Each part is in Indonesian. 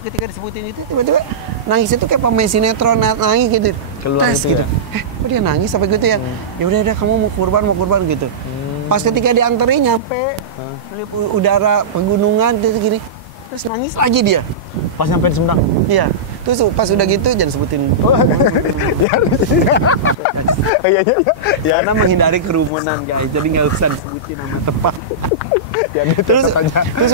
Ketika disebutin itu tiba-tiba nangis itu kayak pemain sinetron nangis gitu. Keluar gitu gitu. ya? Kok dia nangis sampai gitu ya? Ya udah kamu mau kurban gitu. Pas ketika dianterin nyampe udara pegunungan gitu gini. Terus nangis lagi dia. Pas nyampe di Sumedang? Iya. Terus pas udah gitu jangan sebutin. Iya. Karena menghindari kerumunan guys. Jadi nggak usah disebutin nama tempat. Ya, terus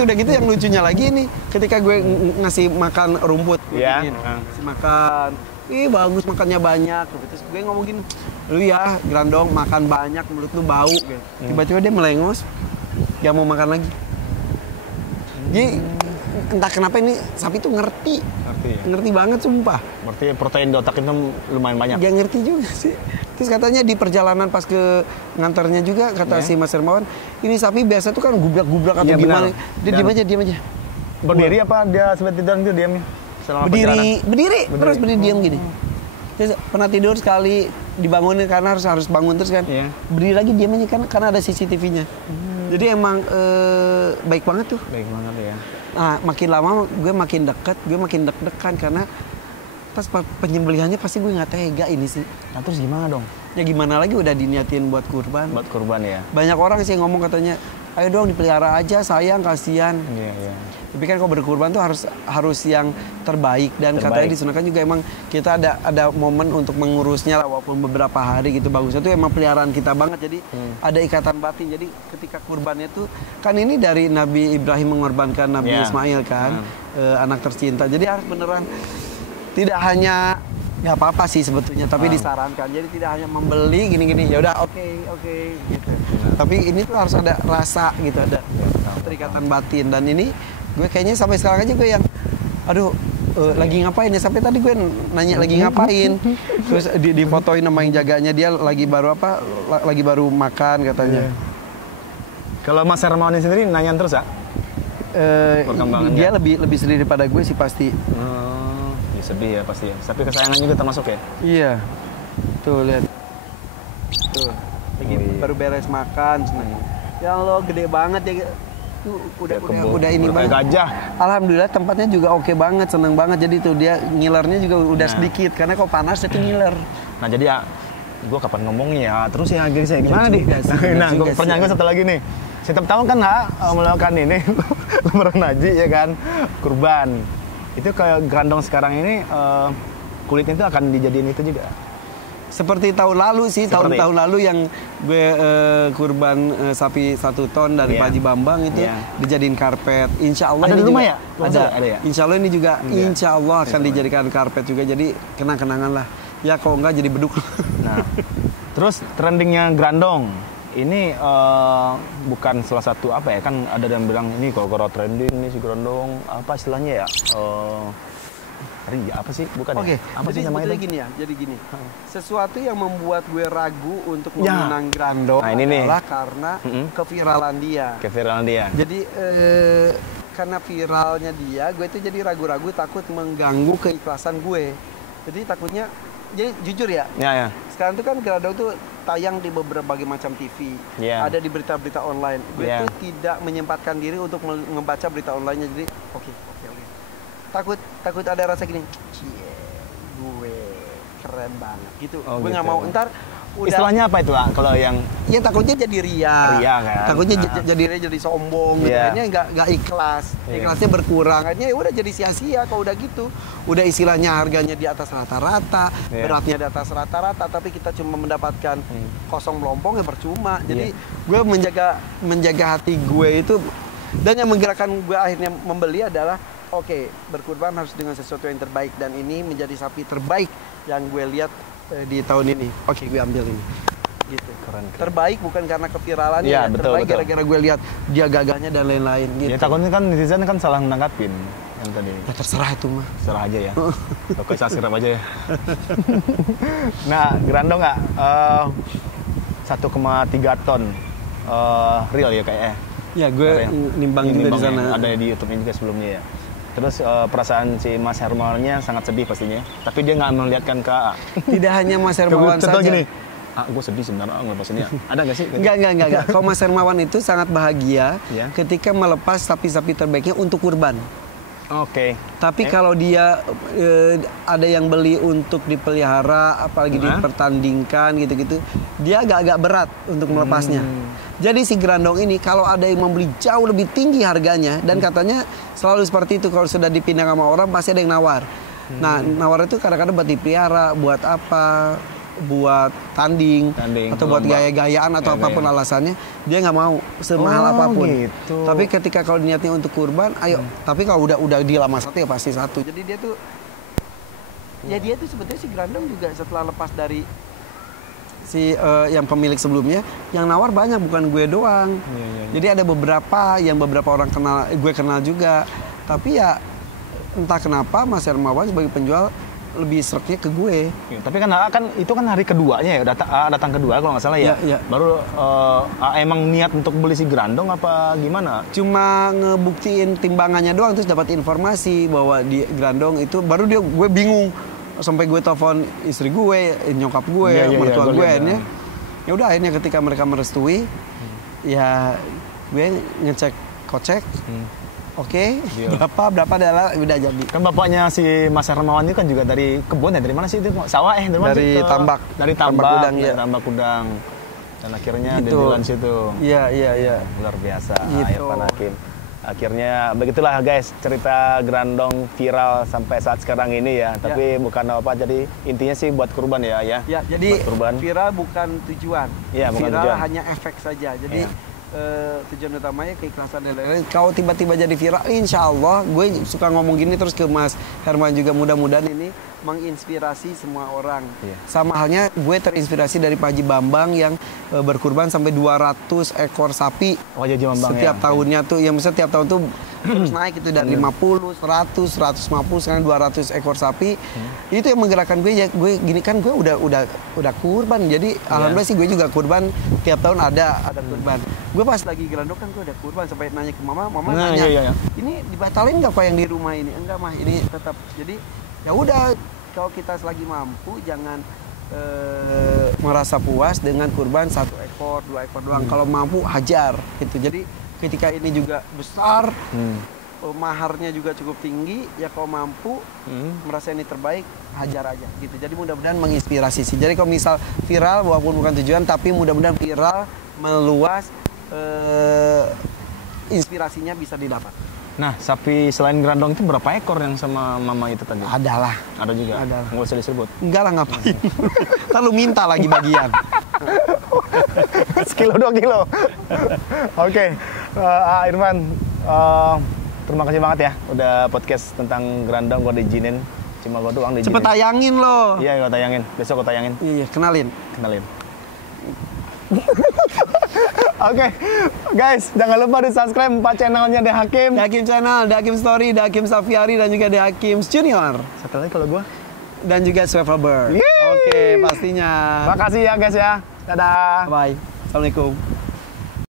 udah gitu yang lucunya lagi nih, ketika gue ngasih makan rumput, ngasih makan, ih bagus makannya banyak, terus gue ngomongin, lu ya Grandong makan banyak, mulut lu bau, gitu. Tiba-tiba dia melengos, gak mau makan lagi. Jadi entah kenapa ini sapi tuh ngerti banget sumpah. Berarti protein di otak itu lumayan banyak. Gak ngerti juga sih. Terus katanya di perjalanan pas ke ngantarnya juga kata si Mas Hermawan, ini sapi biasa tuh kan gubrak-gubrak atau gimana. Dia diam aja. Berdiri apa dia sampai tidur gitu diamnya? Berdiri terus diam gini. Terus pernah tidur sekali dibangunin karena harus bangun terus kan. Berdiri lagi diam aja kan karena ada CCTV-nya. Jadi emang baik banget tuh. Baik banget ya. Nah, makin lama gue makin dekat, gue makin deg-degan karena pas penyembelihannya pasti gue nggak tega ini sih. Nah terus gimana dong? Ya gimana lagi udah diniatin buat kurban. Buat kurban ya. Banyak orang sih yang ngomong katanya, ayo dong dipelihara aja, sayang, kasihan. Iya. Tapi kan kalau berkurban tuh harus yang terbaik dan katanya disunahkan juga emang kita ada momen untuk mengurusnya lah, walaupun beberapa hari gitu bagusnya tuh emang peliharaan kita banget. Jadi ada ikatan batin. Jadi ketika kurbannya tuh kan ini dari Nabi Ibrahim mengorbankan Nabi Ismail kan, anak tercinta. Jadi harus beneran tidak hanya ya apa-apa sih sebetulnya, tapi disarankan. Jadi tidak hanya membeli gini-gini, ya udah oke gitu. Tapi ini tuh harus ada rasa gitu, ada keterikatan batin. Dan ini gue kayaknya sampai sekarang aja gue yang aduh lagi ngapain ya, sampai tadi gue nanya lagi ngapain. Terus difotoin sama yang jaganya, dia lagi baru makan katanya. Kalau Mas Hermawan sendiri nanya terus ya? Dia lebih sedih daripada gue sih pasti. Sedih ya pasti ya. Tapi kesayangan juga termasuk ya? Iya. Tuh lihat. Tuh. Lagi baru beres makan. Ya Allah gede banget ya. Tuh udah ini banget. Gajah. Alhamdulillah tempatnya juga oke banget, seneng banget. Jadi tuh dia ngilernya juga udah sedikit karena kalau panas itu ngiler. Nah jadi ya gue kapan ngomongnya ya. Terus ya guys ya gimana nih? Nah pertanyaan gue satu lagi nih. Setiap tahun kan melakukan ini lebaran haji ya kan, kurban. Itu kayak Grandong sekarang ini kulitnya itu akan dijadiin itu juga. Seperti tahun lalu sih, tahun lalu yang gue kurban sapi 1 ton dari Pak Haji Bambang itu dijadiin karpet. Insya Allah ada ini di rumah juga, ya? Ada ya? Insya Allah ini juga, insya Allah akan dijadikan karpet juga. Jadi kenang-kenangan lah. Ya kalau enggak jadi beduk. Nah, terus trendingnya Grandong ini bukan salah satu apa ya, kan ada yang bilang ini kalau trending nih si Grandong apa istilahnya ya, apa sih bukan ya? Apa jadi sebetulnya gini ya, jadi gini, sesuatu yang membuat gue ragu untuk memenang Grandong adalah karena keviralan dia. Jadi karena viralnya dia, gue itu jadi ragu-ragu, takut mengganggu keikhlasan gue. Jadi takutnya, jadi jujur ya. Sekarang tuh kan Grandong tuh tayang di berbagai macam TV, ada di berita-berita online. Gue tuh tidak menyempatkan diri untuk membaca berita online-nya. Jadi oke. Takut ada rasa gini, gue keren banget gitu. Gue nggak mau ntar udah. Istilahnya apa itu lah kalau yang? Ya takutnya jadi ria kan. Takutnya jadi sombong. Gitu. Akhirnya nggak ikhlas. Ikhlasnya berkurang. Akhirnya udah jadi sia-sia kalau udah gitu. Udah istilahnya harganya di atas rata-rata, beratnya di atas rata-rata, tapi kita cuma mendapatkan kosong melompong ya percuma. Jadi gue menjaga hati gue itu, dan yang menggerakkan gue akhirnya membeli adalah berkurban harus dengan sesuatu yang terbaik, dan ini menjadi sapi terbaik yang gue lihat di tahun ini. Gue ambil ini. Gitu. Keren. Terbaik bukan karena keviralannya, terbaik gara-gara gue lihat dia gagahnya dan lain-lain gitu. Ya takutnya kan netizen kan salah menanggapin yang tadi. Ya terserah itu mah. Terserah aja ya. Oke, saya siram aja ya. Nah, Grandong nggak 1,3 ton real ya kayaknya. Ya gue nimbang juga di sana. Ada di YouTube-nya juga sebelumnya ya. Terus perasaan si Mas Hermawannya sangat sedih pastinya. Tapi dia nggak melihatkan ke AA. Tidak hanya Mas Hermawan saja. Gini, gue sedih sebenarnya ngelepas ini ya. Ada nggak sih? Enggak. Kalau Mas Hermawan itu sangat bahagia ketika melepas sapi-sapi terbaiknya untuk kurban. Oke. Tapi kalau dia ada yang beli untuk dipelihara, apalagi dipertandingkan gitu-gitu, dia agak-agak berat untuk melepasnya. Jadi si Grandong ini kalau ada yang membeli jauh lebih tinggi harganya, dan katanya selalu seperti itu, kalau sudah dipindah sama orang pasti ada yang nawar. Nah, nawar itu kadang-kadang buat dipelihara, buat apa? Buat tanding atau buat gaya-gayaan atau apapun alasannya, dia nggak mau semahal apapun. Gitu. Tapi ketika kalau niatnya untuk kurban, ayo. Tapi kalau udah deal sama satu ya pasti satu. Jadi dia tuh, ya dia tuh sebetulnya si Grandong juga setelah lepas dari si yang pemilik sebelumnya, yang nawar banyak, bukan gue doang. Jadi ada beberapa orang kenal, gue kenal juga. Tapi ya entah kenapa Mas Hermawan sebagai penjual lebih seretnya ke gue. Ya, tapi kan itu kan hari keduanya ya, datang kedua kalau nggak salah ya. Baru emang niat untuk beli si Grandong apa gimana? Cuma ngebuktiin timbangannya doang, terus dapat informasi bahwa di Grandong itu, baru gue bingung sampai gue telepon istri gue, nyokap gue, mertua gue. Ya udah akhirnya ketika mereka merestui, ya gue ngecek kocek. Oke, berapa adalah udah jadi. Kan bapaknya si Mas Hermawan itu kan juga dari kebun ya, dari mana sih itu? Sawah dari mana? Dari tambak. Dari tambak Kudang. Dan akhirnya gitu. di jalan situ. Iya. Luar biasa. Gitu. Irfan Hakim. Akhirnya begitulah guys, cerita Grandong viral sampai saat sekarang ini ya. Tapi bukan apa, jadi intinya sih buat kurban ya. Ya, jadi viral bukan tujuan. Iya, bukan viral tujuan. hanya efek saja. Jadi tujuan utamanya keikhlasan dan lain-lain. Kalau tiba-tiba jadi viral, insya Allah, gue suka ngomong gini terus ke Mas Herman juga, mudah-mudahan ini menginspirasi semua orang. Sama halnya gue terinspirasi dari Pak Haji Bambang yang berkurban sampai 200 ekor sapi. Setiap tahunnya tuh, ya misalnya tiap tahun tuh terus naik itu dari 50, 100, 150, sekarang 200 ekor sapi. Itu yang menggerakkan gue, ya gue gini kan, gue udah kurban. Jadi alhamdulillah sih gue juga kurban, tiap tahun ada kurban. Gue pas lagi Grandong kan gue udah kurban, sampai nanya ke mama nanya, ini dibatalin nggak Pak yang di rumah ini? Enggak mah, ini tetap. Jadi ya udah, kalau kita selagi mampu jangan merasa puas dengan kurban 1 ekor, 2 ekor doang. Kalau mampu hajar gitu. Jadi ketika ini juga besar, maharnya juga cukup tinggi, ya kalau mampu merasa ini terbaik, hajar aja gitu. Jadi mudah-mudahan menginspirasi sih. Jadi kalau misal viral walaupun bukan tujuan, tapi mudah-mudahan viral meluas, inspirasinya bisa didapat. Nah, sapi selain Grandong itu berapa ekor yang sama mama itu tadi? Ada juga. Nggak usah disebut. Enggak lah, ngapain. Ntar lu minta lagi bagian. Sekilo 2 kilo. Oke. Irfan, terima kasih banget ya udah podcast tentang Grandong gue diizinin. Cuma gue doang diizinin. Cepet tayangin lo. Iya, gue tayangin. Besok gue tayangin. Iya, kenalin. Oke, guys, jangan lupa di subscribe 4 channelnya The Hakim. The Hakim Channel, The Hakim Story, The Hakim Safiari, dan juga The Hakim Junior. Satu lagi kalau gue. Dan juga Swivel Bird. Oke, pastinya. Makasih ya guys ya. Dadah. Bye. Assalamualaikum.